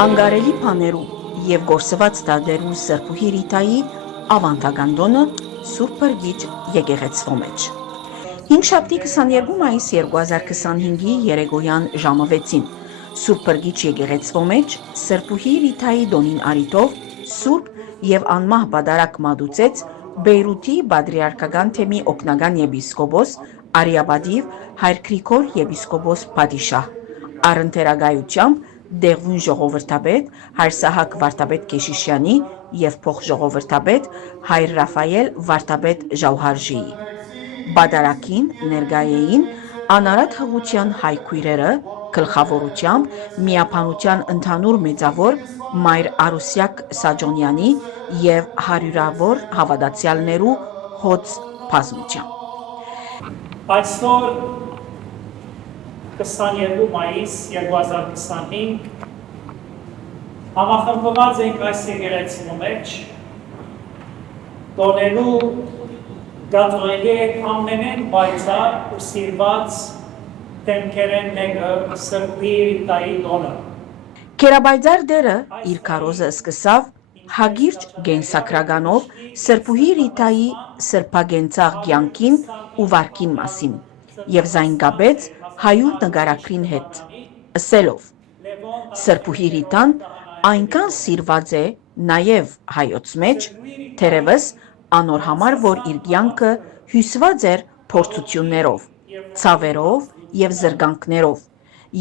Անգարելի բաներու եւ գործված դադերու Սրբուհի Ռիտայի ավանդական տոնը Սուրբ Բրգիչ եկեղեցվո մեջ։ Հինգշաբթի 22 մայիս 2025-ի երեկոյան ժամը 6-ին Սուրբ Բրգիչ եկեղեցվո մեջ Սրբուհի Ռիտայի տոնին արիթով Սուրբ եւ անմահ պատարագ մատուցեց Բեյրութի Պատրիարքական թեմի օգնական եպիսկոպոս Արիաբադիվ Հայր Գրիգոր եպիսկոպոս Պատիշահ, առընթերագայությամբ Դեղուն ժողովրդապետ Հայր Սահակ վարդապետ Կեշիշյանի եւ փոխժողովրդապետ Հայր Ռաֆայել վարդապետ Ժավհարժիի։ Պատարագին ներկայ անարատ հղության հայ քույրերը գլխավորությամբ միապանության ընդհանուր մեծավոր Մայր Արուսյակ Սաջոնյանի եւ հարյուրավոր հավատացյալներու հոծ բազմությամբ։ Այսօր 22 մայիս 2025 համախմբված ենք այս եկեղեցու մեջ տոնելու գատրելի ամենեն պայծառ ու սիրված դեմքերեն մեկը Սրբուհի Ռիտայի տոնը։ Կերաբայձար դերը իր քարոզը սկսավ հագիրճ գենսակրականով Սրբուհի Ռիտայի սրբագենցաղ կյանքին ու վարքին մասին եւ զայնգաբեց հայուր նկարագրին հետ, ըսելով. Սրբուհի Ռիտան այնքան սիրված է նաեւ հայոց մեջ, թերևս անոր համար, որ իր կյանքը հյուսված էր փորձություններով, ցավերով եւ զրկանքներով,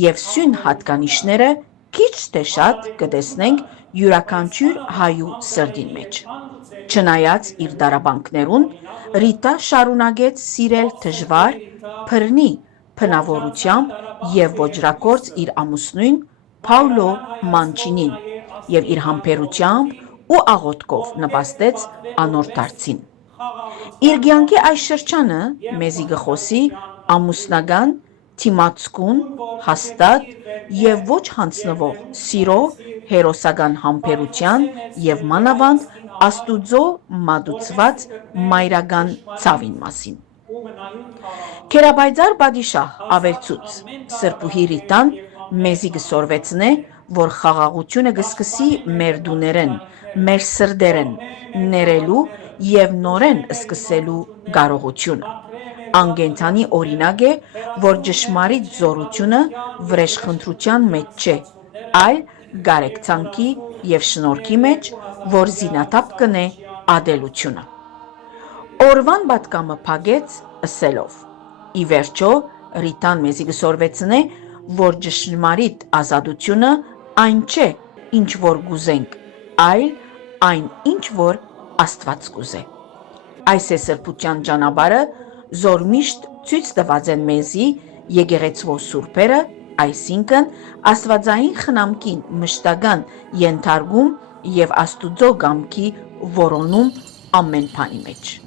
եւ սույն հատկանիշները քիչ թե շատ կտեսնենք յուրաքանչյուր հայու սրտին մեջ։ Չնայած իր դարաբանքներուն, Ռիտա շարունակեց սիրել դժվար, բռնի բնավորությամբ եւ ոճրագործ իր ամուսնուն Փաուլո Մանչինին եւ իր համբերությամբ ու աղոթքով նպաստեց անոր դարձին։ Իր կյանքի այս շրջանը մեզի կխոսի ամուսնական, թիմացկուն, հաստատ եւ ոչ հանձնվող սիրո, հերոսական համբերության եւ մանավանդ Աստուծո մատուցված մայրական ցավին մասին։ Կերաբայձար Պատիշահ ավելցուց Սրբուհի Ռիտան մեզի կսորվեցնե, որ խաղաղությունը կսկսի մեր դուներեն, մեր սրտերեն ներելու եւ նորեն սկսելու կարողությունը։ Անկենդանի օրինակ է, որ ճշմարիտ զորությունը վրեժխնդրության մեջ չէ, այլ կարեկցանքի եւ շնորհքի մեջ, որ զինաթափ կնե ատելությունը։ Օրվան պատգամը փակեց ըսելով. Ի վերջո Ռիտան մեզի կսորվեցնե, որ ճշմարիտ ազատությունը այն չէ, ինչ որ գուզենք, այլ այն, ինչ որ Աստված կուզե։ Այս է սրբության ճանապարհը, զոր միշտ ցույց տված են մեզի եկեղեցվո սուրբերը, այսինքն աստվածային խնամքին մշտական ենթարկում եւ Աստուծո կամքի որոնում ամեն բանի մեջ։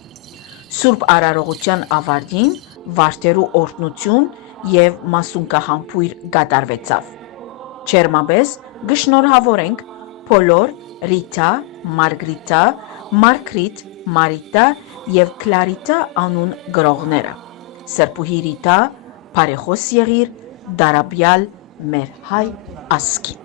Սուրբ արարողության ավարտին վարդերու օրհնություն եւ մասունքահամբույր կատարվեցավ։ Չերմաբես գշնորհավորենք բոլոր Ռիտա, Մարգրիտա, Մարգրիտ, Մարիտա եւ Կլարիտա անուն գրողները։ Սրբուհի Ռիտա, բարեխոս եղիր, դարաբյալ մեր հայ ասկին։